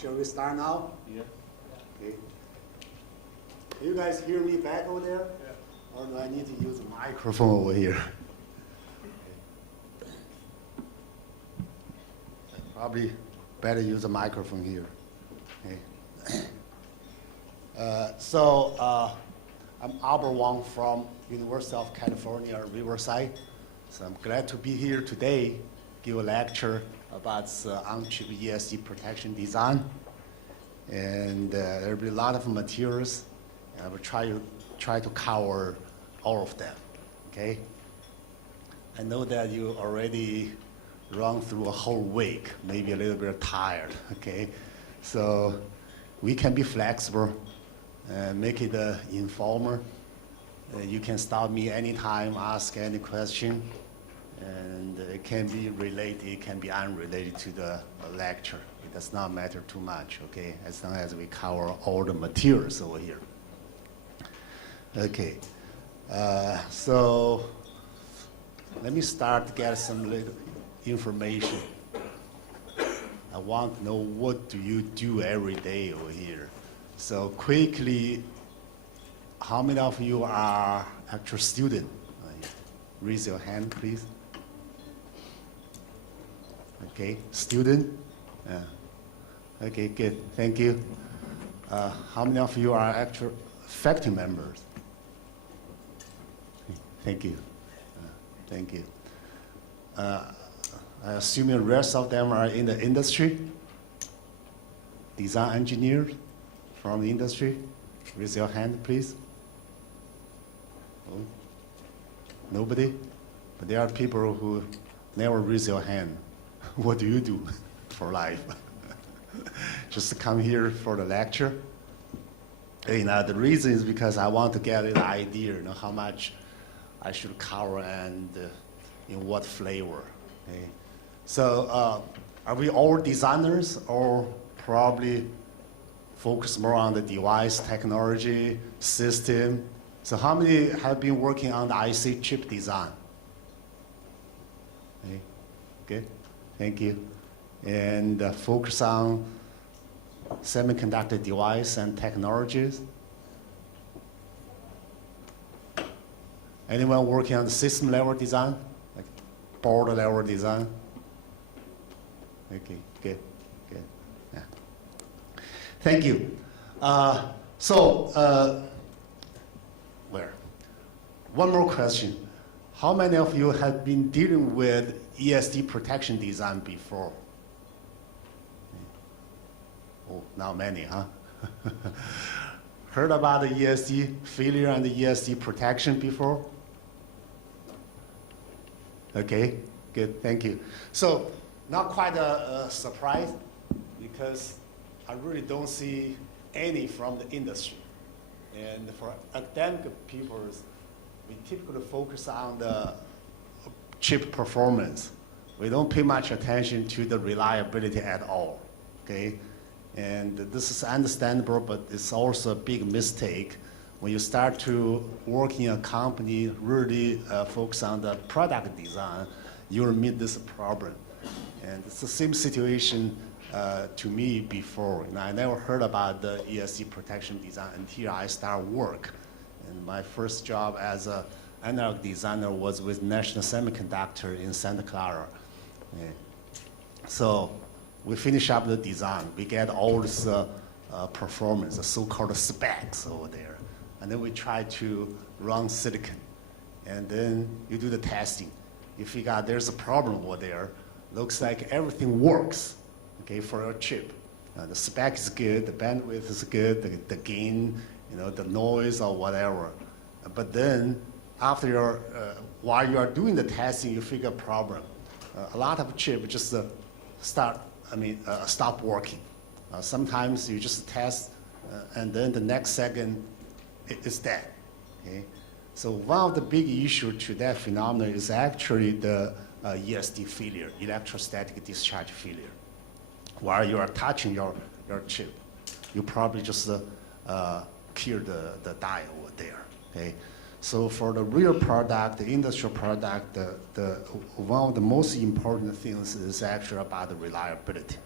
Shall we start now? Yeah. Okay. Can you guys hear me back over there? Yeah. Or do I need to use a microphone over here? Probably better use a microphone here. Okay. I'm Albert Wang from University of California, Riverside. So I'm glad to be here today, give a lecture about on-chip ESD protection design. And there'll be a lot of materials. And I will try to cover all of them, okay? I know that you already run through a whole week, maybe a little bit tired, okay? So we can be flexible, make it informal. You can stop me anytime, ask any question, and it can be related, it can be unrelated to the lecture. It does not matter too much, okay? As long as we cover all the materials over here. Okay, so let me start to get some little information. I want to know what do you do every day over here. So quickly, how many of you are actual student? Raise your hand, please. Okay, student? Yeah. Okay, good, thank you. How many of you are actual faculty members? Thank you, thank you. I assume the rest of them are in the industry? Design engineers from the industry? Raise your hand, please. Oh. Nobody? But there are people who never raise your hand. What do you do for life? Just come here for the lecture? You know, the reason is because I want to get an idea, you know, how much I should cover and in what flavor. Okay? So are we all designers or probably focus more on the device technology, system? So how many have been working on the IC chip design? Okay, good, thank you. And focus on semiconductor device and technologies? Anyone working on the system level design? Like board level design? Okay, good, good, yeah. Thank you. One more question. How many of you have been dealing with ESD protection design before? Oh, not many, huh? Heard about the ESD failure and the ESD protection before? Okay, good, thank you. So, not quite a surprise, because I really don't see any from the industry. And for academic people, we typically focus on the chip performance. We don't pay much attention to the reliability at all, okay? And this is understandable, but it's also a big mistake when you start to work in a company, really focus on the product design, you'll meet this problem. And it's the same situation to me before. And I never heard about the ESD protection design until I start work. And my first job as an analog designer was with National Semiconductor in Santa Clara. Yeah. So we finish up the design. We get all this performance, the so-called specs over there. And then we try to run silicon. And then you do the testing. You figure out there's a problem over there. Looks like everything works, okay, for your chip. The spec is good, the bandwidth is good, the gain, you know, the noise or whatever. But then, after while you are doing the testing, you figure a problem. A lot of chips just stop working. Sometimes you just test, and then the next second, it's dead. Okay? So one of the big issues to that phenomenon is actually the ESD failure, electrostatic discharge failure. While you are touching your chip, you probably just kill the die over there. Okay? So for the real product, the industrial product, one of the most important things is actually about the reliability.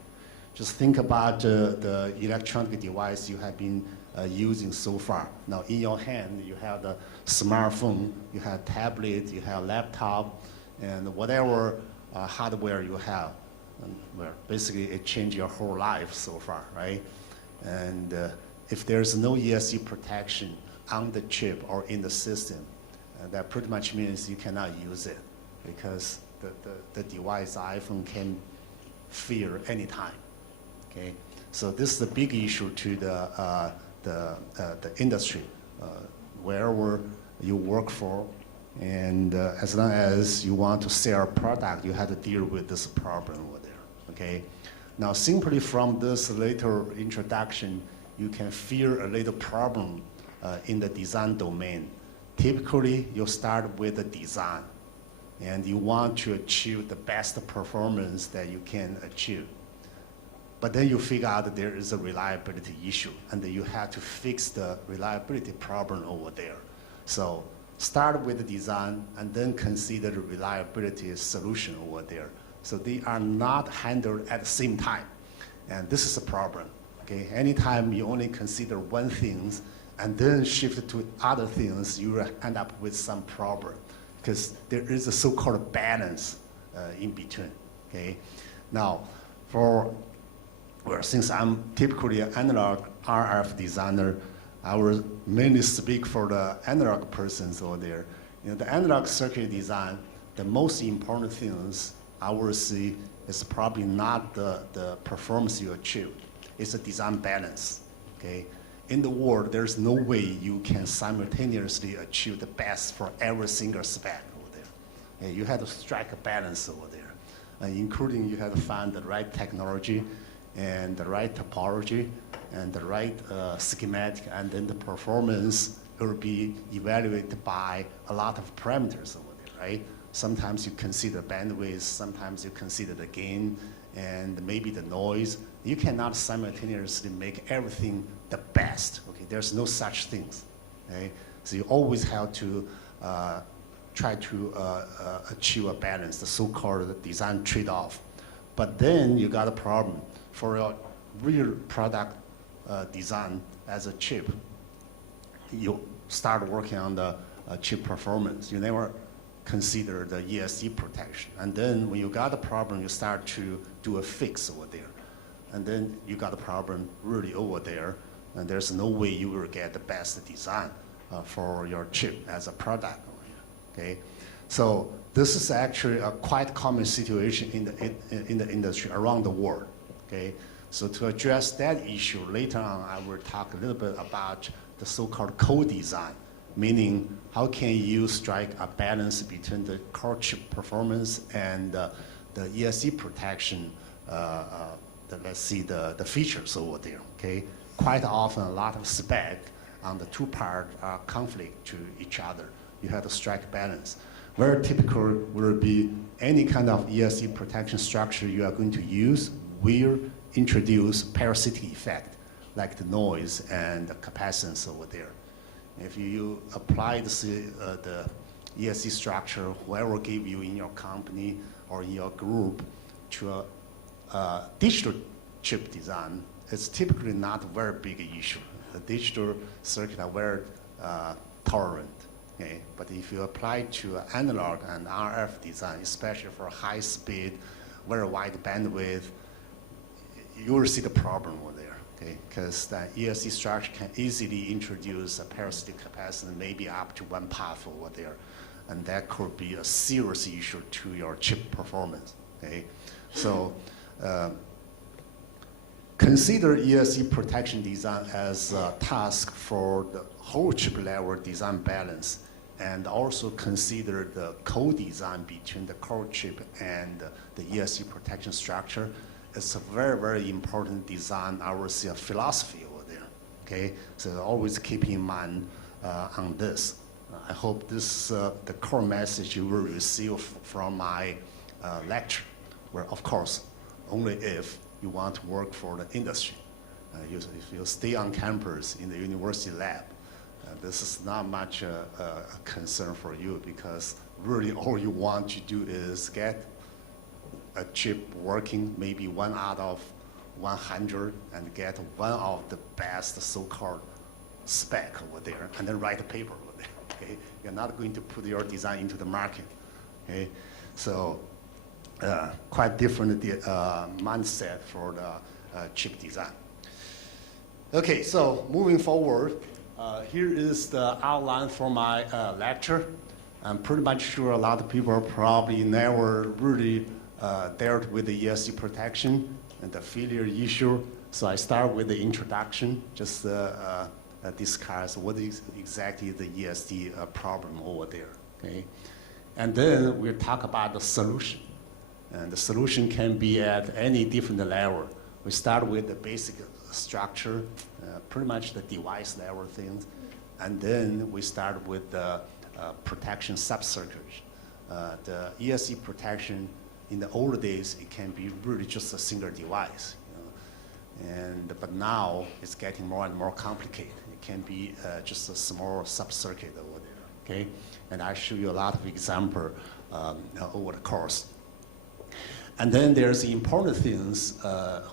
Just think about the electronic device you have been using so far. Now in your hand, you have the smartphone, you have tablet, you have laptop, and whatever hardware you have. And, well, basically it changed your whole life so far, right? And if there's no ESG protection on the chip or in the system, that pretty much means you cannot use it because the device, iPhone, can fail anytime. Okay, so this is a big issue to the industry, wherever you work for, and as long as you want to sell a product, you have to deal with this problem over there. Okay, now simply from this little introduction, you can feel a little problem in the design domain. Typically, you start with the design, and you want to achieve the best performance that you can achieve. But then you figure out that there is a reliability issue, and you have to fix the reliability problem over there. So start with the design, and then consider the reliability solution over there. So they are not handled at the same time, and this is a problem. Okay, anytime you only consider one thing, and then shift to other things, you will end up with some problem, because there is a so-called balance in between. Okay, now since I'm typically an analog RF designer, I will mainly speak for the analog persons over there. The analog circuit design, the most important things I will see is probably not the performance you achieve. It's a design balance. Okay, in the world, there's no way you can simultaneously achieve the best for every single spec over there. You have to strike a balance over there, including you have to find the right technology, and the right topology, and the right schematic, and then the performance will be evaluated by a lot of parameters over there, right? Sometimes you consider bandwidth, sometimes you consider the gain, and maybe the noise. You cannot simultaneously make everything the best, okay? There's no such things, okay? So you always have to try to achieve a balance, the so-called design trade-off. But then you got a problem. For your real product design as a chip, you start working on the chip performance. You never consider the ESG protection. And then when you got a problem, you start to do a fix over there. And then you got a problem really over there, and there's no way you will get the best design for your chip as a product over here, okay? So this is actually a quite common situation in the industry around the world. Okay, so to address that issue, later on I will talk a little bit about the so-called co-design, meaning how can you strike a balance between the core chip performance and the ESG protection, let's see, the features over there, okay? Quite often a lot of spec on the two parts are conflict to each other. You have to strike balance. Very typical will be any kind of ESG protection structure you are going to use will introduce parasitic effect, like the noise and the capacitance over there. If you apply the ESG structure, whoever gave you in your company or in your group to a digital chip design, it's typically not a very big issue. The digital circuit are very tolerant. Okay? But if you apply to analog and RF design, especially for high speed, very wide bandwidth, you will see the problem over there, okay? Because the ESC structure can easily introduce a parasitic capacitance, maybe up to one path over there, and that could be a serious issue to your chip performance, okay? So consider ESC protection design as a task for the whole chip level design balance, and also consider the co-design between the core chip and the ESC protection structure. It's a very, very important design, I would say, a philosophy over there, okay? So always keep in mind on this. I hope this the core message you will receive from my lecture, where of course, only if you want to work for the industry. If you stay on campus in the university lab, this is not much a concern for you, because really all you want to do is get a chip working, maybe 1 out of 100 and get one of the best so-called spec over there, and then write a paper over there. Okay, you're not going to put your design into the market. Okay, so quite different mindset for the chip design. Okay, so moving forward, here is the outline for my lecture. I'm pretty much sure a lot of people probably never really dealt with the ESD protection and the failure issue. So I start with the introduction, just discuss what is exactly the ESD problem over there. Okay, and then we'll talk about the solution. And the solution can be at any different level. We start with the basic structure, pretty much the device level things, and then we start with the protection subcircuits. The ESD protection in the old days, it can be really just a single device, but now it's getting more and more complicated. It can be just a small subcircuit over there. Okay, and I show you a lot of examples over the course. And then there's the important things,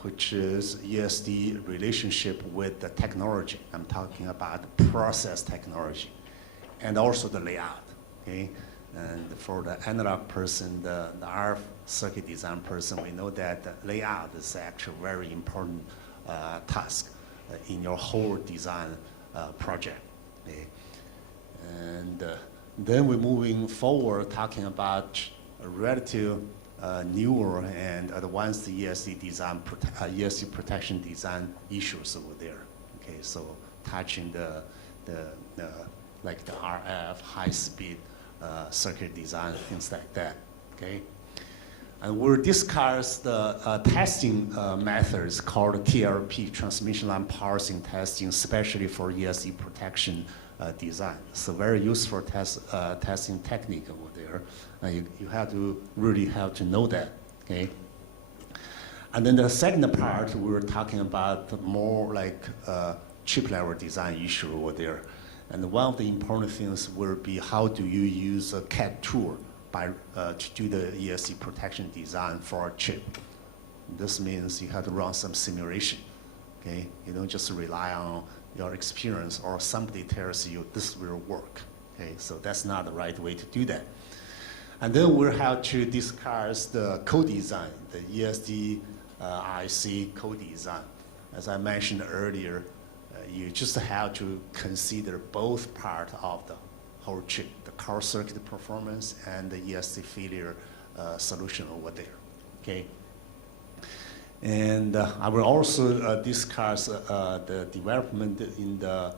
which is ESD relationship with the technology. I'm talking about process technology, and also the layout. Okay, and for the analog person, the RF circuit design person, we know that the layout is actually a very important task in your whole design project. Okay? And then we're moving forward, talking about a relative newer and advanced ESD design, ESD protection design issues over there. Okay, so touching like the RF high-speed circuit design, things like that. Okay, and we'll discuss the testing methods called TLP, transmission line parsing testing, especially for ESD protection design. So very useful testing technique over there. You have to really have to know that, okay? And then the second part, we were talking about more like chip level design issue over there. And one of the important things will be how do you use a CAD tool to do the ESD protection design for a chip. This means you have to run some simulation, okay? You don't just rely on your experience or somebody tells you this will work, okay? So that's not the right way to do that. And then we'll have to discuss the co-design, the ESD IC co-design. As I mentioned earlier, you just have to consider both parts of the whole chip, the core circuit performance and the ESD failure solution over there, okay? And I will also discuss the development in the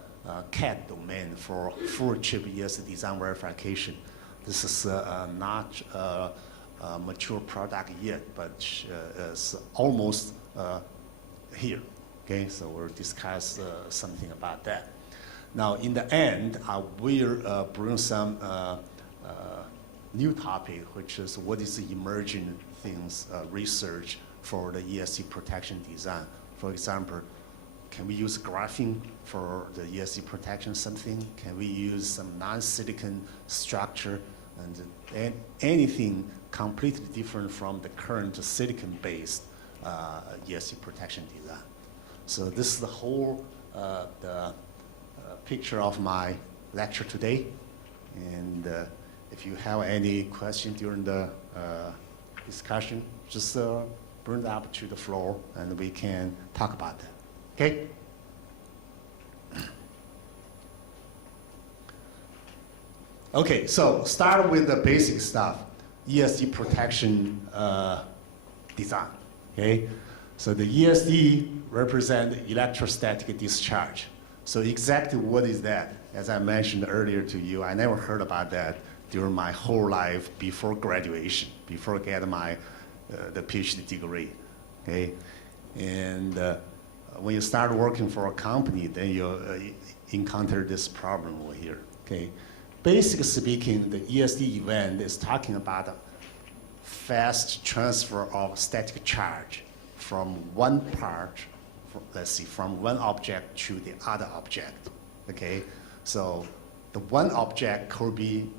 CAD domain for full chip ESD design verification. This is not a mature product yet, but it's almost here. Okay, so we'll discuss something about that. Now, in the end, I will bring some new topic, which is what is the emerging things, research for the ESD protection design. For example, can we use graphene for the ESD protection something? Can we use some non-silicon structure and anything completely different from the current silicon-based ESD protection design? So this is the whole picture of my lecture today. And if you have any question during the discussion, just bring it up to the floor and we can talk about that. Okay? Okay, so start with the basic stuff, ESD protection design. Okay? So the ESD represents electrostatic discharge. So exactly what is that? As I mentioned earlier to you, I never heard about that during my whole life before graduation, before getting my the PhD degree. Okay, and when you start working for a company, then you encounter this problem over here. Okay, basically speaking, the ESD event is talking about a fast transfer of static charge from one part, let's see, from one object to the other object, okay? So the one object could be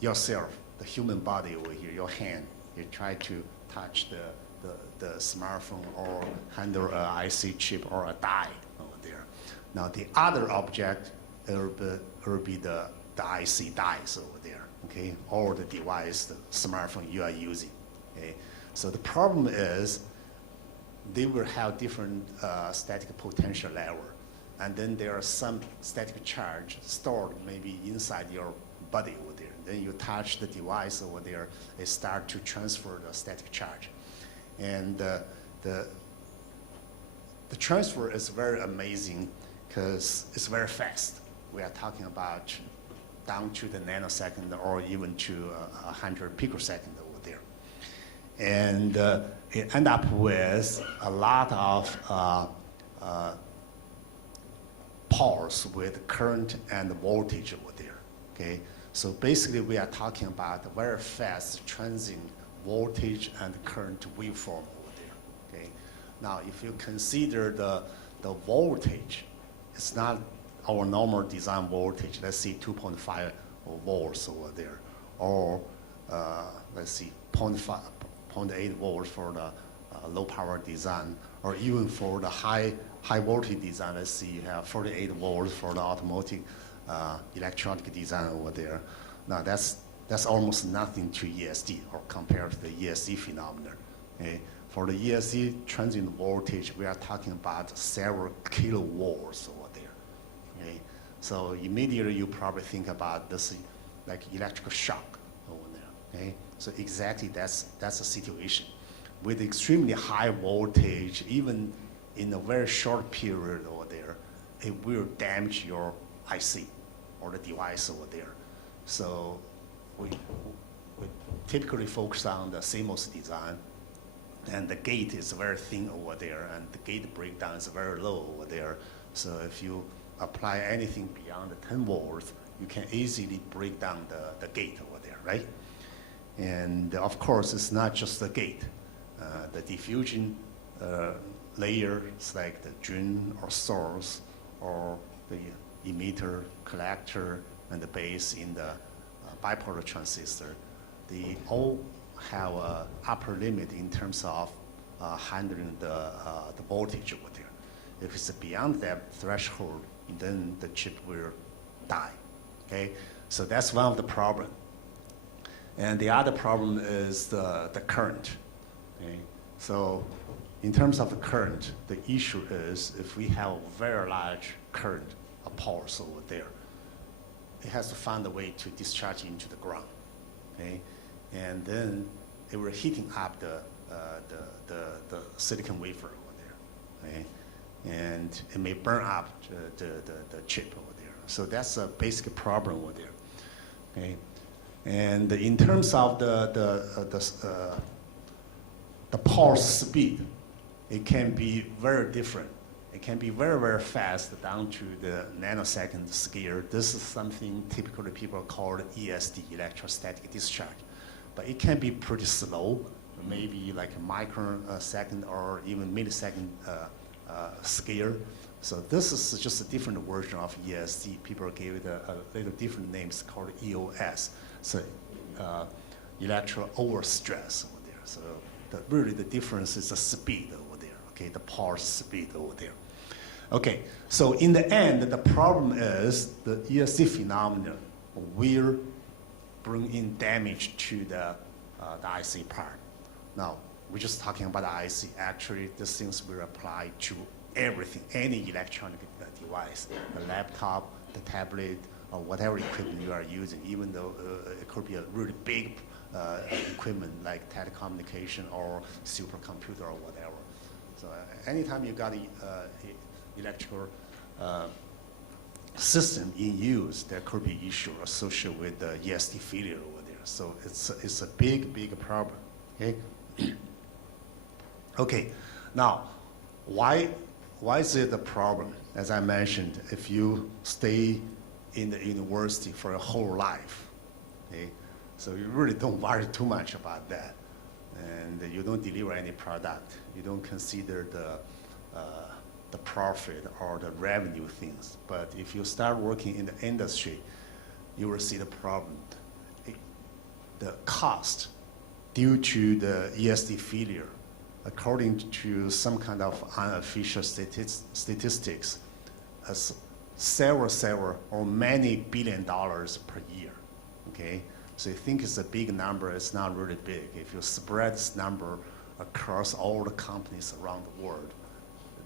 yourself, the human body over here, your hand. You try to touch the the smartphone or handle an IC chip or a die over there. Now the other object will be the IC dies over there, okay, or the device, the smartphone you are using. Okay, so the problem is they will have different static potential level, and then there are some static charge stored maybe inside your body over there. Then you touch the device over there, it start to transfer the static charge. And the transfer is very amazing because it's very fast. We are talking about down to the nanosecond or even to 100 picosecond over there. And it end up with a lot of pulse with current and voltage over there, okay? So basically we are talking about a very fast transient voltage and current waveform over there, okay? Now if you consider the voltage, it's not our normal design voltage, let's see 2.5 volts over there, or let's see 0.8 volts for the low power design, or even for the high voltage design, let's see you have 48 volts for the automotive electronic design over there. Now that's almost nothing to ESD or compared to the ESD phenomenon. Okay? For the ESD transient voltage, we are talking about several kilovolts over there. Okay? So immediately you probably think about this like electrical shock over there. Okay? So exactly that's the situation. With extremely high voltage, even in a very short period over there, it will damage your IC or the device over there. So we typically focus on the CMOS design, and the gate is very thin over there, and the gate breakdown is very low over there. So if you apply anything beyond the 10 volts, you can easily break down the gate over there, right? And of course, it's not just the gate. The diffusion layers like the drain or source or the emitter, collector, and the base in the bipolar transistor, they all have an upper limit in terms of handling the voltage over there. If it's beyond that threshold, then the chip will die, okay? So that's one of the problems. And the other problem is the current, okay? So in terms of the current, the issue is if we have a very large current, a pulse over there, it has to find a way to discharge into the ground, okay? And then it will heating up the silicon wafer over there, okay? And it may burn up the chip over there. So that's a basic problem over there, okay? And in terms of the pulse speed, it can be very different. It can be very, very fast down to the nanosecond scale. This is something typically people call ESD, electrostatic discharge. But it can be pretty slow, maybe like a microsecond or even millisecond scale. So this is just a different version of ESD. People gave it a little different names called EOS. So electro overstress over there. So really the difference is the speed over there, okay, the pulse speed over there. Okay, so in the end, the problem is the ESD phenomenon will bring in damage to the IC part. Now, we're just talking about the IC. Actually, these things will apply to everything, any electronic device, the laptop, the tablet, or whatever equipment you are using, even though it could be a really big equipment like telecommunication or supercomputer or whatever. So anytime you got a electrical system in use, there could be issue associated with the ESD failure over there. So it's a big problem, okay? Okay, now, why is it a problem? As I mentioned, if you stay in the university for your whole life, okay? So you really don't worry too much about that. And you don't deliver any product. You don't consider the profit or the revenue things. But if you start working in the industry, you will see the problem. The cost due to the ESD failure according to some kind of unofficial statistics, several or many $billion per year. Okay, so you think it's a big number. It's not really big. If you spread this number across all the companies around the world,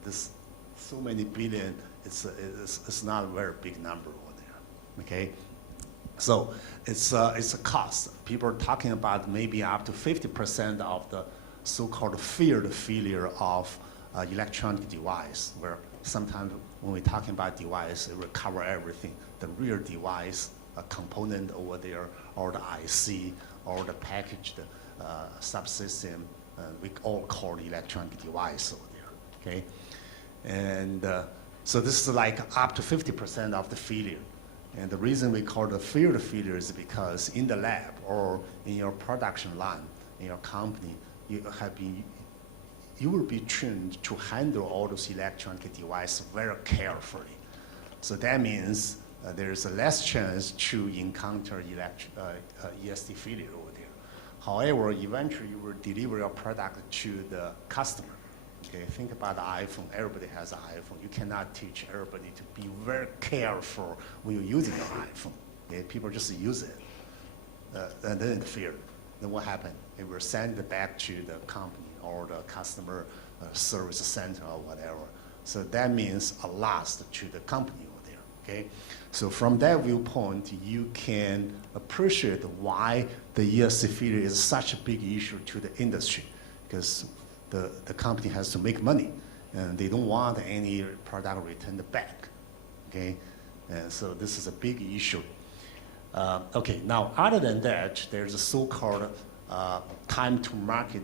this so many billion, it's not a very big number over there. Okay, so it's a cost. People are talking about maybe up to 50% of the so-called feared failure of electronic device, where sometimes when we're talking about device, it will cover everything. The real device, a component over there, or the IC, or the packaged subsystem, we all call electronic device over there, okay? And so this is like up to 50% of the failure. And the reason we call it feared failure is because in the lab or in your production line, in your company, you will be trained to handle all those electronic devices very carefully. So that means there is a less chance to encounter ESD failure over there. However, eventually you will deliver your product to the customer. Okay, think about the iPhone. Everybody has an iPhone. You cannot teach everybody to be very careful when you're using your iPhone. Okay, people just use it, and then it failed. Then what happened? It will send it back to the company or the customer service center or whatever. So that means a loss to the company over there. Okay, so from that viewpoint, you can appreciate why the ESD failure is such a big issue to the industry, because the company has to make money, and they don't want any product returned back, okay? And so this is a big issue. Okay, now other than that, there's a so-called time to market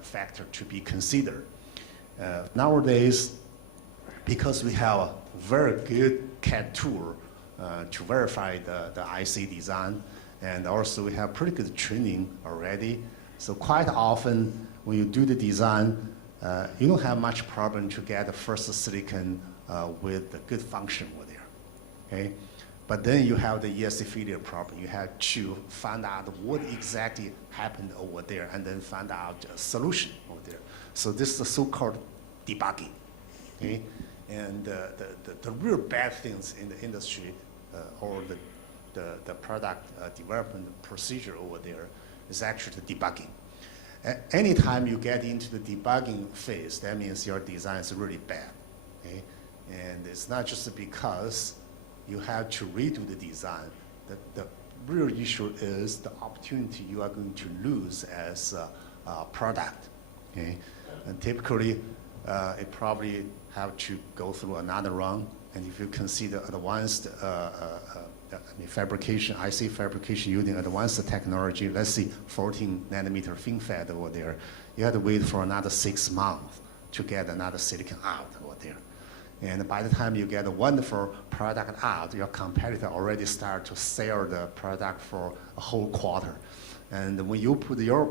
factor to be considered. Nowadays, because we have a very good CAD tool to verify the IC design, and also we have pretty good training already, so quite often when you do the design, you don't have much problem to get the first silicon with the good function over there, okay? But then you have the ESD failure problem. You have to find out what exactly happened over there and then find out a solution over there. So this is the so-called debugging, okay? And the real bad things in the industry or the product development procedure over there is actually the debugging. Anytime you get into the debugging phase, that means your design is really bad, okay? And it's not just because you have to redo the design. The real issue is the opportunity you are going to lose as a product, okay? And typically, it probably have to go through another run. And if you consider advanced fabrication, IC fabrication using advanced technology, let's see 14 nanometer FinFET over there, you have to wait for another 6 months to get another silicon out over there. And by the time you get a wonderful product out, your competitor already start to sell the product for a whole quarter. And when you put your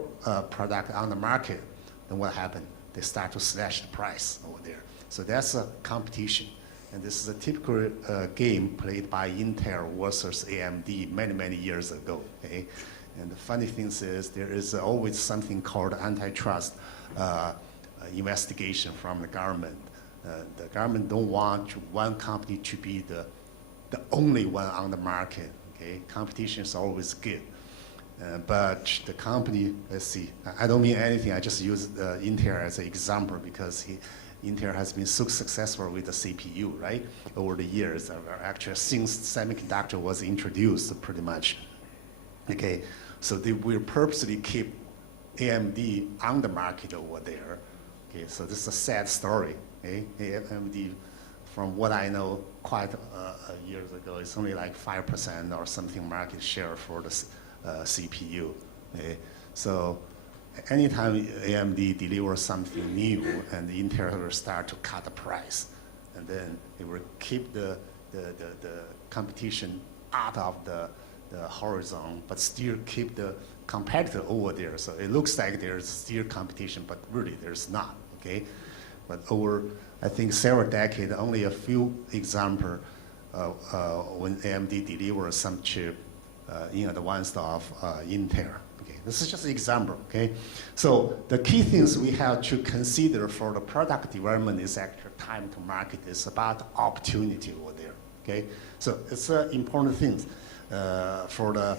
product on the market, then what happened? They start to slash the price over there. So that's a competition. And this is a typical game played by Intel versus AMD many, many years ago, okay? And the funny thing is there is always something called antitrust investigation from the government. The government don't want one company to be the only one on the market, okay? Competition is always good. But the company, let's see, I don't mean anything, I just use Intel as an example because Intel has been so successful with the CPU, right? Over the years, actually since semiconductor was introduced pretty much, okay? So they will purposely keep AMD on the market over there, okay? So this is a sad story, okay? AMD, from what I know, quite years ago, it's only like 5% or something market share for the CPU, okay? So anytime AMD delivers something new and Intel will start to cut the price, and then it will keep the competition out of the horizon, but still keep the competitor over there. So it looks like there's still competition, but really there's not, okay? But over, I think, several decades, only a few examples when AMD delivers some chip in advance of Intel. Okay, this is just an example, okay? So the key things we have to consider for the product development is actually time to market. It's about opportunity over there, okay? So it's important things for the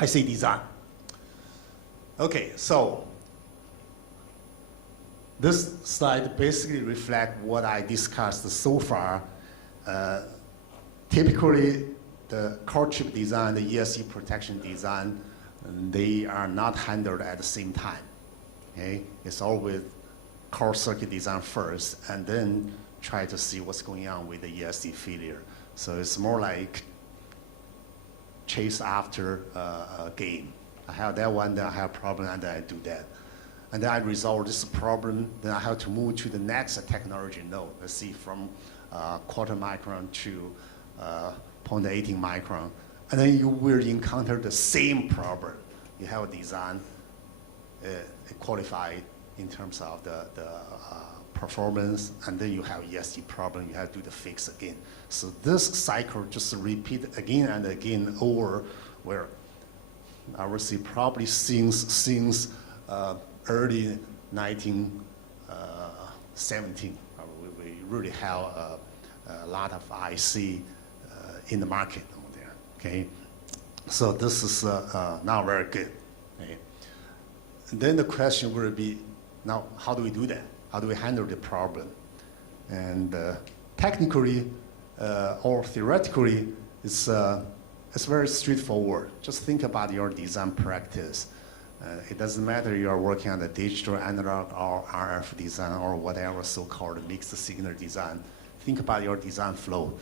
IC design. Okay, so this slide basically reflects what I discussed so far. Typically, the core chip design, the ESC protection design, they are not handled at the same time. Okay, it's always core circuit design first, and then try to see what's going on with the ESC failure. So it's more like chase after a game. I have that one, then I have a problem, and then I do that. And then I resolve this problem, then I have to move to the next technology node. Let's see, from quarter micron to 0.18 micron. And then you will encounter the same problem. You have a design qualified in terms of the performance, and then you have ESC problem, you have to do the fix again. So this cycle just repeat again and again over, where I would say probably since early 1917, we really have a lot of IC in the market over there, okay? So this is not very good, okay? And then the question will be, now how do we do that? How do we handle the problem? And technically or theoretically, it's very straightforward. Just think about your design practice. It doesn't matter you are working on the digital, analog, or RF design, or whatever so-called mixed signal design. Think about your design flow.